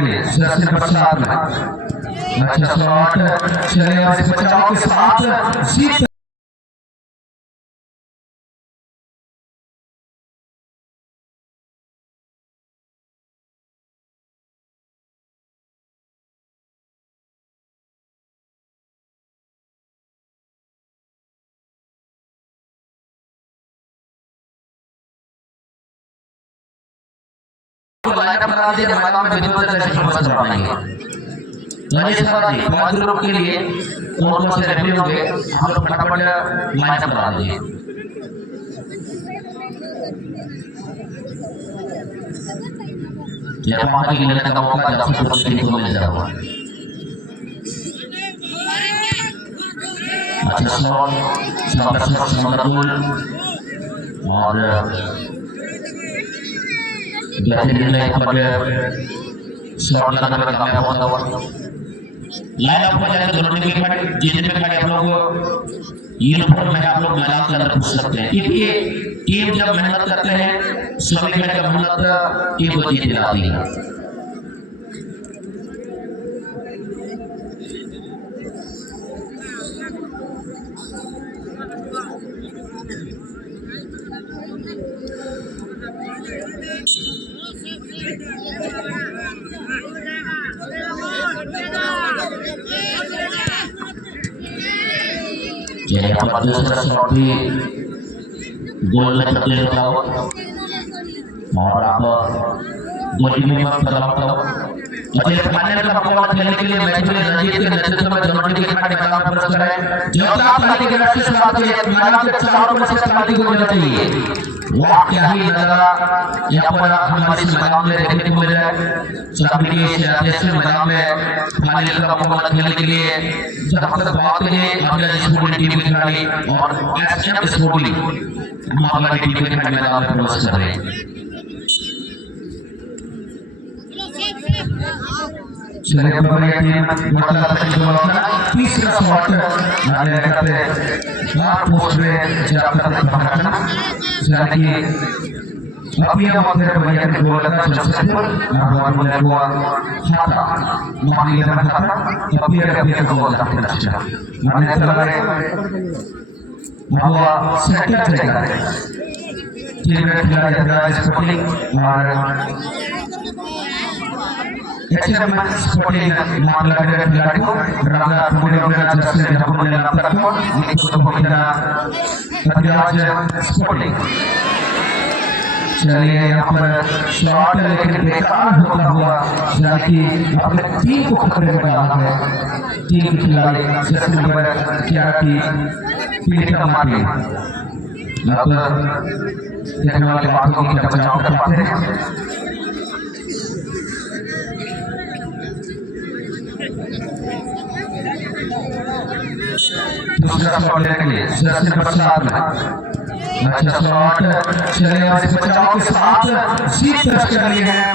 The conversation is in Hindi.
के लिए जस्ट नंबर 7 में अच्छा शॉट चले और इस बचाव के साथ जीत लाइनअप बना दिया मैदान में विद्युत दर्शक उपस्थित रहेंगे। रमेश सर जी 5 ग्रुप के लिए कौन कौन से रेफरी होंगे हम लोग फटाफट लाइनअप बना दीजिए। या पांच की लेने का मौका जब से पूरी टीम को मिल जाएगा। अच्छा शॉट समरगुल और जैसे निर्णय पर शॉट लगाने में कामयाब होता हुआ लाइन अप हो जाए तो दोनों टीम में जीतने के लिए आप लोग यूनिफॉर्म में आप लोग मैदान के अंदर पूछ सकते हैं क्योंकि टीम जब मेहनत करते हैं सभी खेल का मेहनत टीम को जीत दिलाती है। jadi apa दूसरा शॉट भी गोल में तब्दील होता हो और आप गोल टीम में बदलाव हो और ये फाइनल का मुकाबला खेलने के लिए मैच में रणजीत के नेतृत्व में दोनों टीम के मैदान पर पुरस्कार है जो आप ताली के राष्ट्रीय शुरुआत के मैदान के चारों में से ताली को मिलना चाहिए। वाह क्या ही नजारा यहाँ पर हमारे मैदान में देखने को मिल रहा है। सभी के अध्यक्ष मैदान में फाइनल का मुकाबला खेलने के लिए जहां तक बात है अपने स्पोर्टिंग टीम के खिलाड़ी और एसएम स्पोर्टिंग मुकाबला की टीम के मैदान में प्रवेश कर रहे हैं। चलिए बड़ी टीम मतलब तीसरा शॉट आगे करते पोस्ट में जाकर पकड़ना जाके अभी हम अपने बढ़िया के गोल का जमशेदपुर और बोले हुआ खाता मानी का खाता अभी का गोल दाखिल अच्छा माने चला हुआ सेकंड जगह टीम में खिलाड़ी राज स्पोर्टिंग और एचएम स्पोर्टिंग मामला के खिलाड़ी को राजा पुगुड़ा जर्सी ढाकुर ने नाम तक को तो होना अभिराज स्पोर्टिंग। चलिए यहाँ पर शॉट लेकिन बेकार होता हुआ जाकि अपने टीम को खतरे में डाला है। टीम के खिलाड़ी जैसे नंबर 11 की पीलिका माटी अब देखने वाले बातों की बचाव कर पाते हैं। दूसरा शॉट लेने के लिए जस्ट नंबर 7 में अच्छा शॉट चले और इस बचाव के साथ जीत दर्ज कर लिए हैं।